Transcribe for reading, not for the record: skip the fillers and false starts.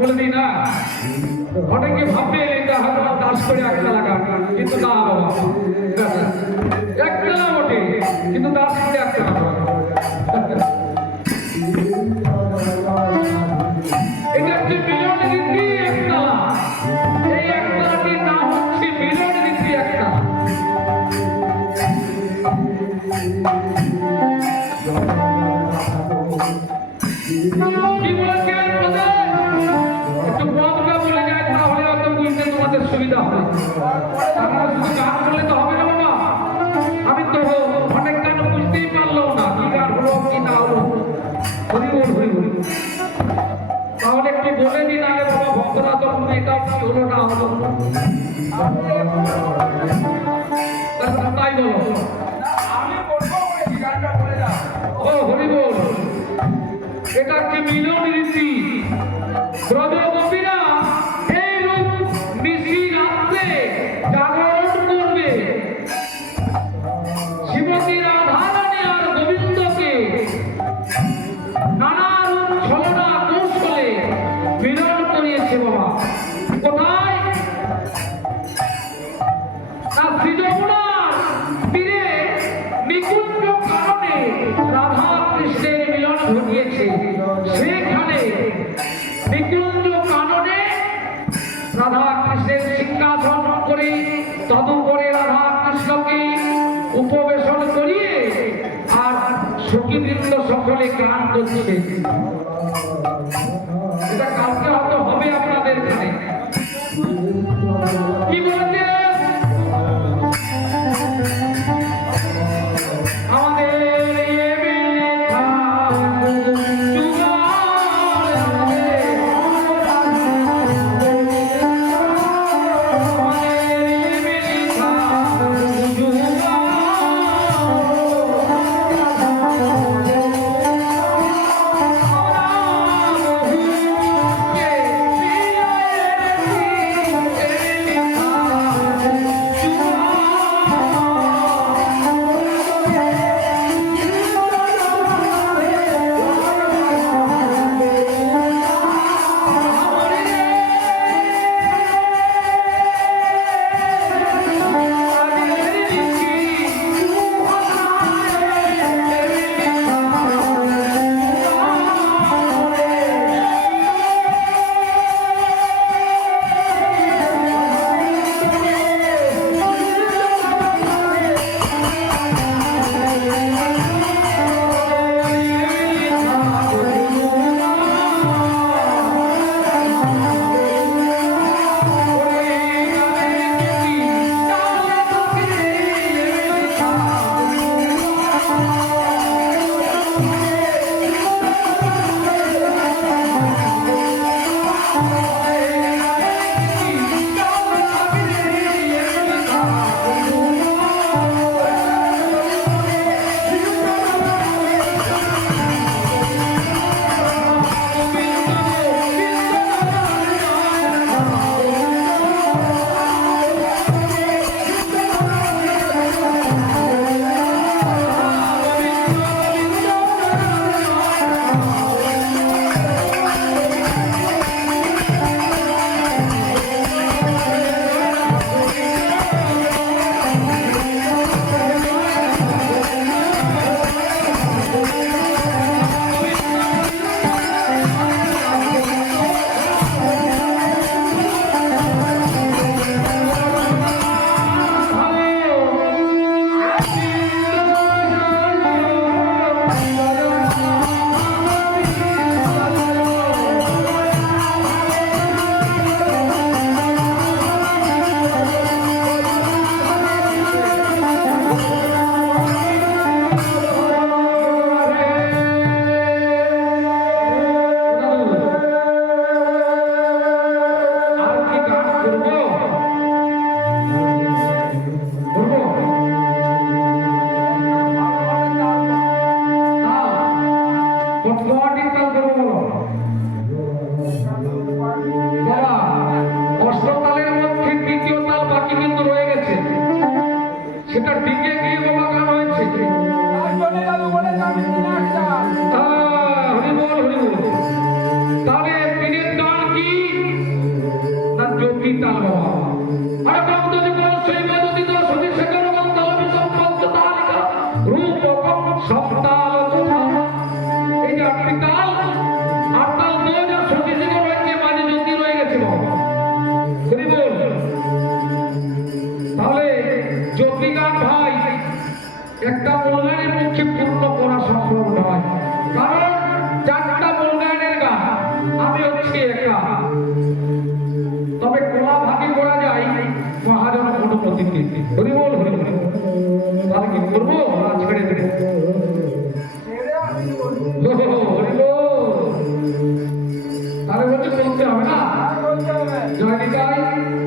বলে দিই না, অনেকে ভাববে এটা হয়তো দাস করে একটা লাগা, কিন্তু না বাবা, একটা না ওঠে, কিন্তু দাস করে একটা লাগা। এটা হচ্ছে মিলন রীতি একটা, এই একটাটির নাম হচ্ছে মিলন রীতি একটা। কি বলেছেন একটু পদটা বলে যায়, তাহলে অত বুঝতে তোমাদের সুবিধা হবে। আপনারা শুধু গান করলে তো হবে না বাবা, আমি তো অনেক গান বুঝতেই পারলাম না কি গান হলো কি না হলো। হরি বল হরি বল, তাহলে একটু বলে দিন আগে বাবা, ভক্তরা তো এটাও কি হলো না হলো তাই বলো। ও হরি বল, এটা হচ্ছে মিলন রীতি। ব্রজগোপীরা এই রূপ নিশি রাত্রে জাগরণ করবে, শ্রীমতী রাধারানী আর গোবিন্দকে নানা রূপ ছলনা কৌশলে মিলন করিয়েছে বাবা। কোথায়? না শ্রীযমুনার তীরে নিকুঞ্জ কারণে রাধা কৃষ্ণের মিলন ঘটিয়েছে। সেখানে নিকুঞ্জ কাননে রাধা কৃষ্ণের সিংহাসন করে তদুপরে রাধা কৃষ্ণকে উপবেশন করিয়ে আর সখীবৃন্দ সকলে গান করছে। এটা কালকে হয়তো হবে আপনাদের এখানে। কি বলছে হরি বল হরি বল। তাহলে কি করবো না ছেড়ে দেবে? হরি বল। তাহলে বলছে করতে হবে না? জয় নিতাই।